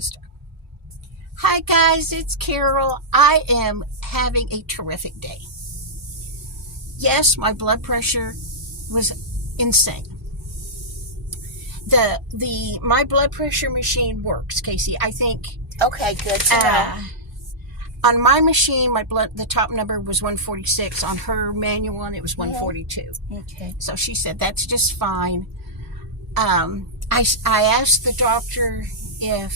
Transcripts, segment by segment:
start. Hi guys, it's Carol. I am having a terrific day. Yes, my blood pressure was insane. My blood pressure machine works, Casey. I think. Okay, good to know. On my machine, the top number was 146. On her manual one, it was 142. Okay. So she said that's just fine. I asked the doctor if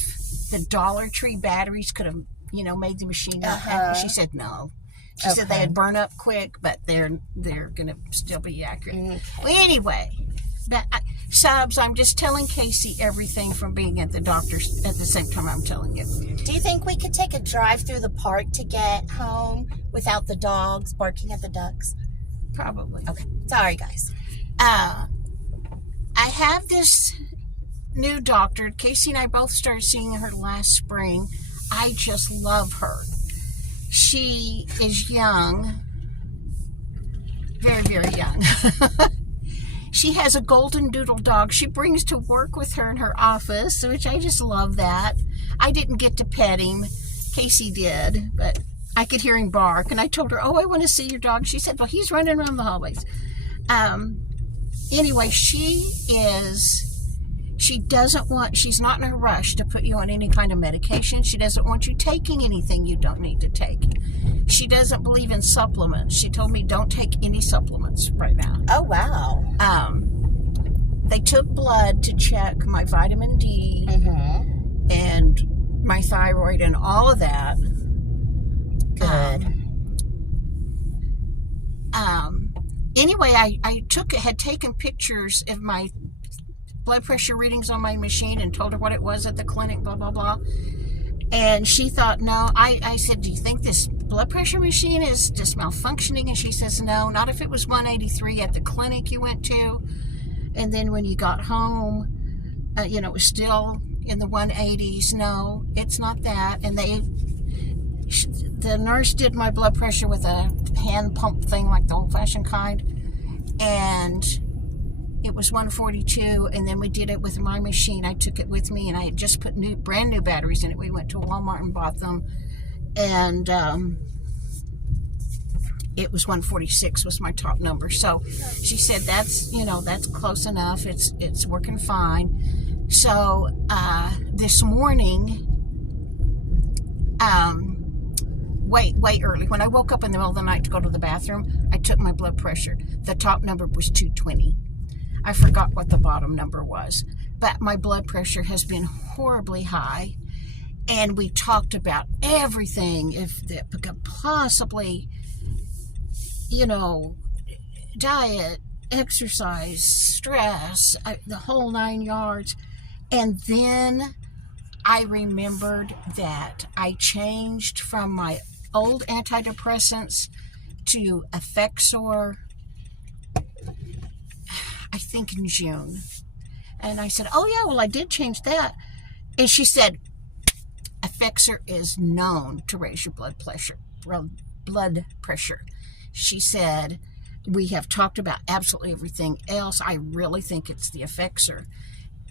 the Dollar Tree batteries could have, made the machine up. And she said no. She said they had burn up quick, but they're gonna still be accurate. Okay. Well, anyway, Subs, I'm just telling Casey everything from being at the doctor's at the same time I'm telling you. Do you think we could take a drive through the park to get home without the dogs barking at the ducks? Probably. Okay. Sorry, guys. I have this new doctor. Casey and I both started seeing her last spring. I just love her. She is young. Very, very young. She has a golden doodle dog she brings to work with her in her office, which I just love that. I didn't get to pet him. Casey did, but I could hear him bark. And I told her, I want to see your dog. She said, well, he's running around the hallways. Anyway, she's not in a rush to put you on any kind of medication. She doesn't want you taking anything you don't need to take. She doesn't believe in supplements. She told me don't take any supplements right now. Oh, wow. They took blood to check my vitamin D and my thyroid and all of that. Good. Anyway, I had taken pictures of my blood pressure readings on my machine and told her what it was at the clinic, blah, blah, blah. And she thought, no. I said, do you think this blood pressure machine is just malfunctioning? And she says, no, not if it was 183 at the clinic you went to. And then when you got home, it was still in the 180s. No, it's not that. And the nurse did my blood pressure with a hand pump thing like the old-fashioned kind. And it was 142, and then we did it with my machine. I took it with me, and I had just put brand new batteries in it. We went to Walmart and bought them, and it was 146 was my top number. So she said that's close enough. It's working fine. So this morning, way early, when I woke up in the middle of the night to go to the bathroom, I took my blood pressure. The top number was 220. I forgot what the bottom number was, but my blood pressure has been horribly high, and we talked about everything if that could possibly, diet, exercise, stress, the whole 9 yards. And then I remembered that I changed from my old antidepressants to Effexor, I think in June. And I said, oh yeah, well I did change that. And she said, Effexor is known to raise your blood pressure. She said, we have talked about absolutely everything else. I really think it's the Effexor.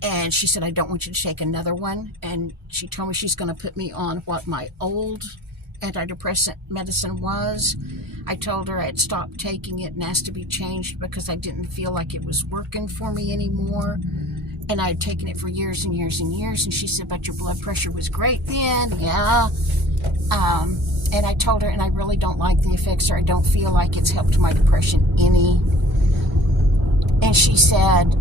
And she said, I don't want you to take another one. And she told me she's going to put me on what my old antidepressant medicine was. I told her I had stopped taking it and asked to be changed because I didn't feel like it was working for me anymore. And I had taken it for years and years and years. And she said, but your blood pressure was great then. Yeah. And I told her, and I really don't like the Effexor. I don't feel like it's helped my depression any. And she said,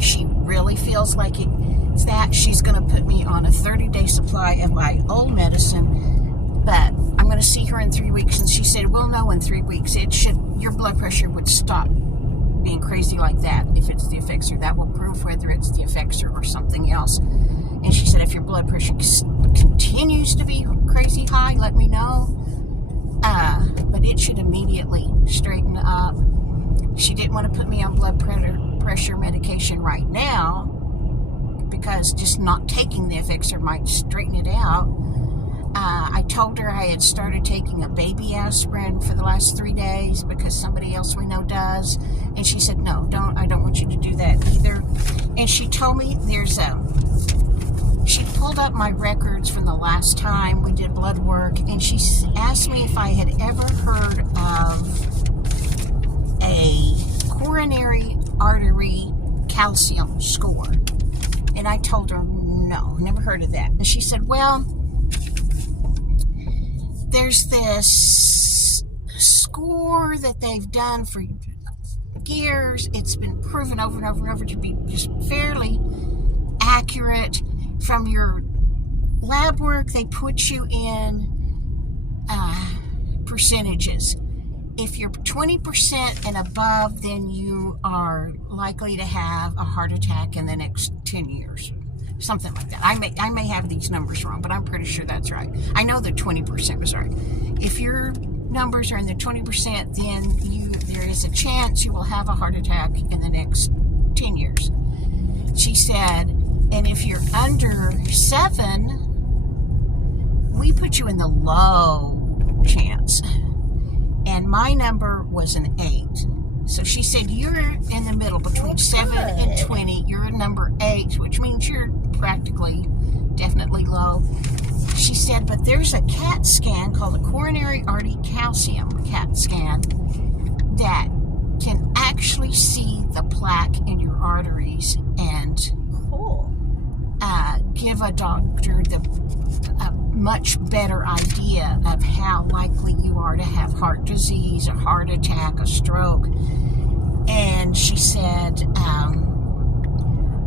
she really feels like it's that. She's going to put me on a 30-day supply of my old medicine, but I'm going to see her in 3 weeks. And she said, we'll know in 3 weeks. Your blood pressure would stop being crazy like that if it's the Effexor. That will prove whether it's the Effexor or something else. And she said, if your blood pressure continues to be crazy high, let me know. But it should immediately straighten up. She didn't want to put me on blood pressure medication right now because just not taking the Effexor might straighten it out. I told her I had started taking a baby aspirin for the last 3 days because somebody else we know does. And she said, no, I don't want you to do that either. And she told me there's a she pulled up my records from the last time we did blood work, and she asked me if I had ever heard of a coronary artery calcium score. And I told her, no, never heard of that. And she said, well, there's this score that they've done for years. It's been proven over and over and over to be just fairly accurate. From your lab work, they put you in percentages. If you're 20% and above, then you are likely to have a heart attack in the next 10 years. Something like that. I may have these numbers wrong, but I'm pretty sure that's right. I know the 20% was right. If your numbers are in the 20%, then there is a chance you will have a heart attack in the next 10 years. She said, and if you're under 7, we put you in the low chance. And my number was an 8. So she said, you're in the middle between 7 and 20. You're a number 8, which means you're practically, definitely low. She said, but there's a CAT scan called a coronary artery calcium CAT scan that can actually see the plaque in your arteries and give a doctor a much better idea of how likely you are to have heart disease, a heart attack, a stroke. And she said,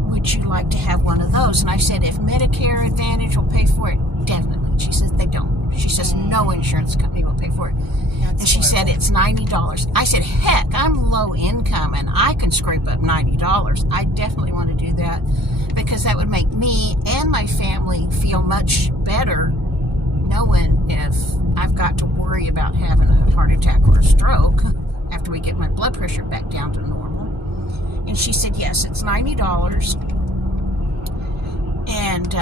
would you like to have one of those? And I said, if Medicare Advantage will pay for it, definitely. She says, they don't. She says, no insurance company will pay for it. And she said, it's $90. I said, heck, I'm low income and I can scrape up $90. I definitely want to do that because that would make me and my family feel much better knowing if I've got to worry about having a heart attack or a stroke after we get my blood pressure back down to normal. And she said, yes, it's $90. And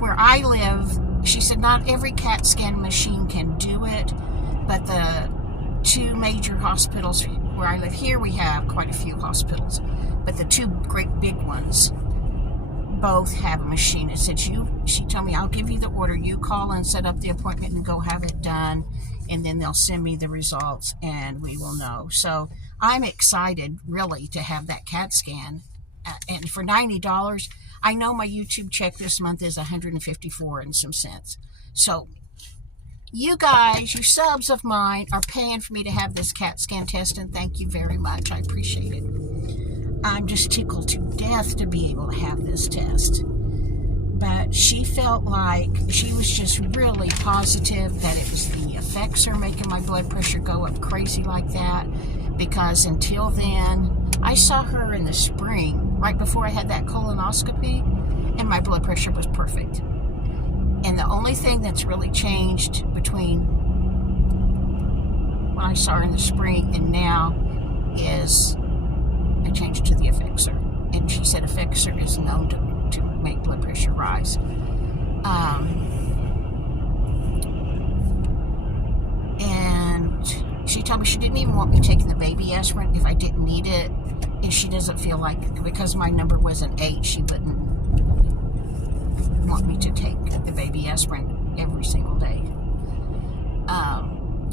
where I live, she said, not every CAT scan machine can do it, but the 2 major hospitals where I live here, we have quite a few hospitals, but the 2 great big ones both have a machine. It said, she told me, I'll give you the order, you call and set up the appointment and go have it done, and then they'll send me the results and we will know. So I'm excited really to have that CAT scan, and for $90, I know my YouTube check this month is $154 and some cents. So you guys, you subs of mine, are paying for me to have this CAT scan test, and thank you very much. I appreciate it. I'm just tickled to death to be able to have this test. But she felt like she was just really positive that it was the Effexor making my blood pressure go up crazy like that, because until then, I saw her in the spring, right before I had that colonoscopy, and my blood pressure was perfect. And the only thing that's really changed between when I saw her in the spring and now is I changed to the Effexor. And she said Effexor is known to make blood pressure rise. And she told me she didn't even want me taking the baby aspirin if I didn't need it. And she doesn't feel like, because my number was an 8, she wouldn't want me to take the baby aspirin every single day.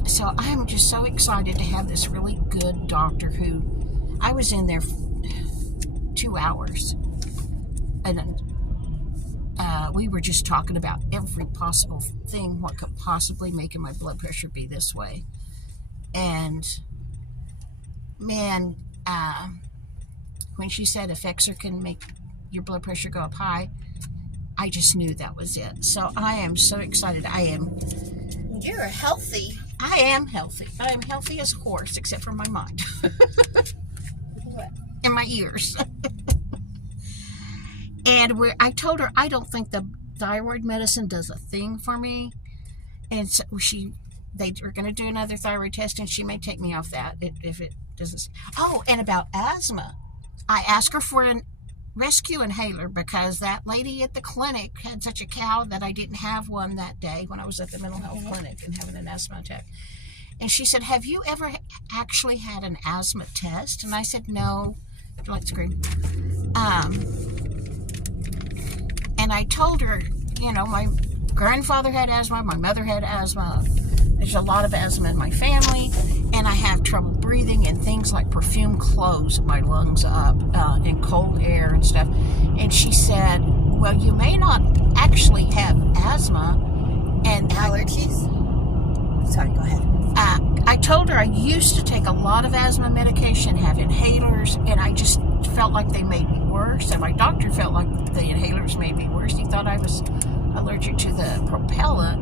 So I'm just so excited to have this really good doctor who, I was in there 2 hours, and we were just talking about every possible thing, what could possibly make my blood pressure be this way. And man, when she said Effexor can make your blood pressure go up high, I just knew that was it. So I am so excited. You're healthy. I am healthy. I am healthy as a horse, except for my mind. And my ears. And I told her I don't think the thyroid medicine does a thing for me. And so they are going to do another thyroid test, and she may take me off that if it doesn't. Oh, and about asthma. I asked her for a rescue inhaler because that lady at the clinic had such a cow that I didn't have one that day when I was at the mental health clinic and having an asthma attack. And she said, have you ever actually had an asthma test? And I said, no. Would you like to scream? And I told her, my grandfather had asthma, my mother had asthma. There's a lot of asthma in my family, and I have trouble breathing, and things like perfume close my lungs up, and cold air and stuff. And she said, well, you may not actually have asthma. And Allergies? Sorry, go ahead. I told her I used to take a lot of asthma medication, have inhalers, and I just felt like they made me worse. And my doctor felt like the inhalers made me worse. He thought I was allergic to the propellant.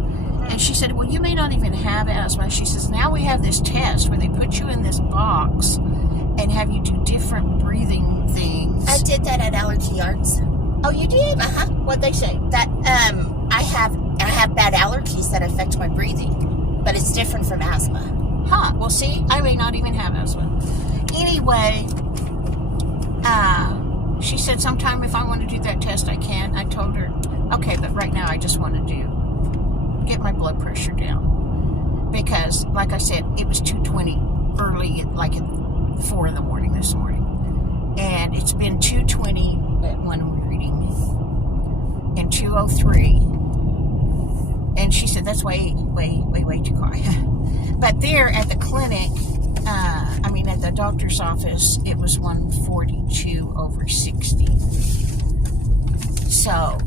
And she said, well, you may not even have asthma. She says, now we have this test where they put you in this box and have you do different breathing things. I did that at Allergy Arts. Oh, you did? Uh-huh. What'd they say? That I have bad allergies that affect my breathing, but it's different from asthma. Huh. Well, see, I may not even have asthma. Anyway, she said sometime if I want to do that test, I can. I told her, okay, but right now I just want to get my blood pressure down. Because, like I said, it was 220 early, like at 4 in the morning this morning. And it's been 220 at one reading and 203. And she said, that's way too high. But there at the clinic, at the doctor's office, it was 142/60. So,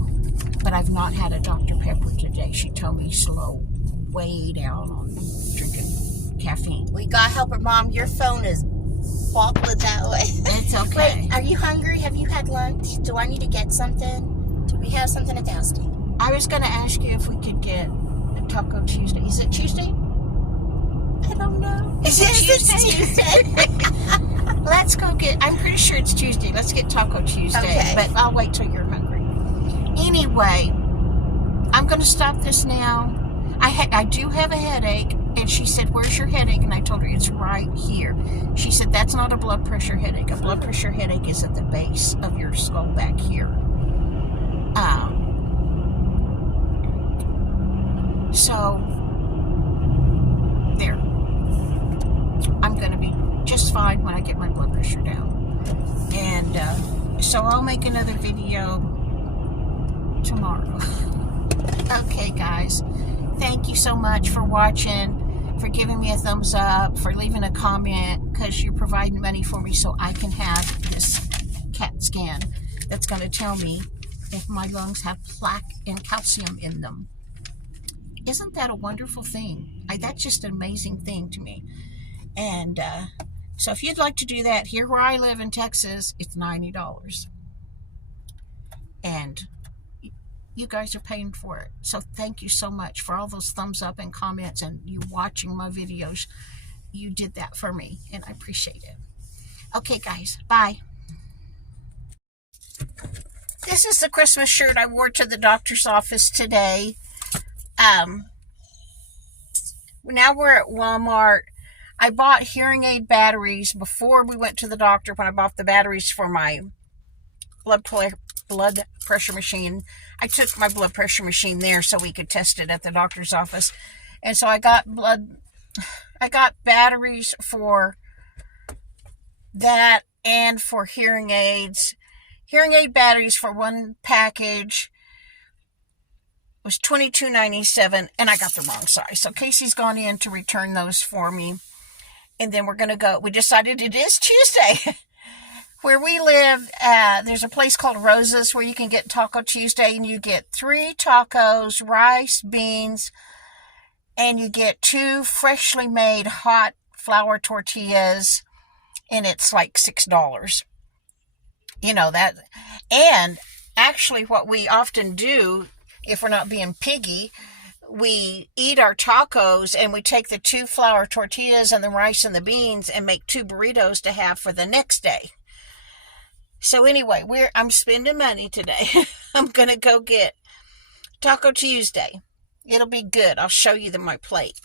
but I've not had a Dr. Pepper today. She told me slow way down on drinking caffeine. We got help her, Mom. Your phone is wobbling that way. It's okay. Wait, are you hungry? Have you had lunch? Do I need to get something? Do we have something at the house? I was going to ask you if we could get a Taco Tuesday. Is it Tuesday? I don't know. Is it Tuesday? Let's go get, I'm pretty sure it's Tuesday. Let's get Taco Tuesday. Okay. But I'll wait till you're hungry. Anyway, I'm going to stop this now. I do have a headache. And she said, where's your headache? And I told her, it's right here. She said, that's not a blood pressure headache. A blood pressure headache is at the base of your skull back here. So, there. I'm going to be just fine when I get my blood pressure down. And so I'll make another video tomorrow. Okay, guys. Thank you so much for watching, for giving me a thumbs up, for leaving a comment, because you're providing money for me so I can have this CAT scan that's going to tell me if my lungs have plaque and calcium in them. Isn't that a wonderful thing? That's just an amazing thing to me. And so if you'd like to do that, here where I live in Texas, it's $90. And you guys are paying for it. So thank you so much for all those thumbs up and comments and you watching my videos. You did that for me, and I appreciate it. Okay, guys. Bye. This is the Christmas shirt I wore to the doctor's office today. Now we're at Walmart. I bought hearing aid batteries before we went to the doctor when I bought the batteries for my blood pressure machine. I took my blood pressure machine there so we could test it at the doctor's office. And so I got batteries for that and for hearing aids. Hearing aid batteries for one package was $22.97, and I got the wrong size. So Casey's gone in to return those for me. And then we're going to go. We decided it is Tuesday. Where we live, there's a place called Rosa's where you can get Taco Tuesday, and you get 3 tacos, rice, beans, and you get 2 freshly made hot flour tortillas, and it's like $6. You know that. And actually what we often do, if we're not being piggy, we eat our tacos and we take the 2 flour tortillas and the rice and the beans and make 2 burritos to have for the next day. So anyway, I'm spending money today. I'm going to go get Taco Tuesday. It'll be good. I'll show you my plate.